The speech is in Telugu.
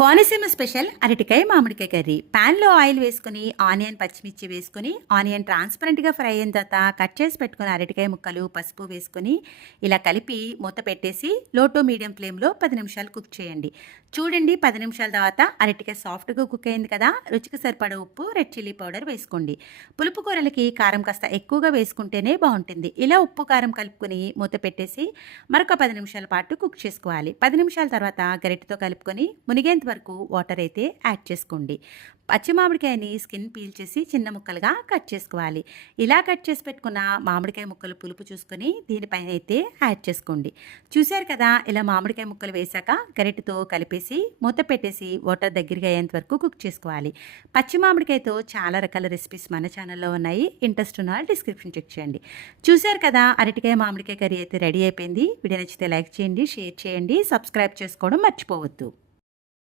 కోనసీమ స్పెషల్ అరటికాయ మామిడికాయ కర్రీ. ప్యాన్లో ఆయిల్ వేసుకుని ఆనియన్ పచ్చిమిర్చి వేసుకుని ఆనియన్ ట్రాన్స్పరెంట్గా ఫ్రై అయిన తర్వాత కట్ చేసి పెట్టుకుని అరటికాయ ముక్కలు పసుపు వేసుకుని ఇలా కలిపి మూత పెట్టేసి లో టు మీడియం ఫ్లేమ్లో 10 నిమిషాలు కుక్ చేయండి. చూడండి 10 నిమిషాల తర్వాత అరటికాయ సాఫ్ట్గా కుక్ అయింది కదా. రుచికి సరిపడా ఉప్పు, రెడ్ చిల్లీ పౌడర్ వేసుకోండి. పులుపు కూరలకి కారం కాస్త ఎక్కువగా వేసుకుంటేనే బాగుంటుంది. ఇలా ఉప్పు కారం కలుపుకొని మూత పెట్టేసి మరొక 10 నిమిషాల పాటు కుక్ చేసుకోవాలి. 10 నిమిషాల తర్వాత గరిటెతో కలుపుకొని మునిగేంత వరకు వాటర్ అయితే యాడ్ చేసుకోండి. పచ్చి మామిడికాయని స్కిన్ పీల్ చేసి చిన్న ముక్కలుగా కట్ చేసుకోవాలి. ఇలా కట్ చేసి పెట్టుకున్న మామిడికాయ ముక్కలు పులుపు చూసుకొని దీనిపైన అయితే యాడ్ చేసుకోండి. చూశారు కదా, ఇలా మామిడికాయ ముక్కలు వేశాక గరిటెతో కలిపేసి మూత పెట్టేసి వాటర్ దగ్గరగా అయ్యేంత వరకు కుక్ చేసుకోవాలి. పచ్చి మామిడికాయతో చాలా రకాల రెసిపీస్ మన ఛానల్లో ఉన్నాయి. ఇంట్రెస్ట్ ఉన్న డిస్క్రిప్షన్ చెక్ చేయండి. చూశారు కదా, అరటికాయ మామిడికాయ కర్రీ అయితే రెడీ అయిపోయింది. వీడియో నచ్చితే లైక్ చేయండి, షేర్ చేయండి, సబ్స్క్రైబ్ చేసుకోవడం మర్చిపోవద్దు.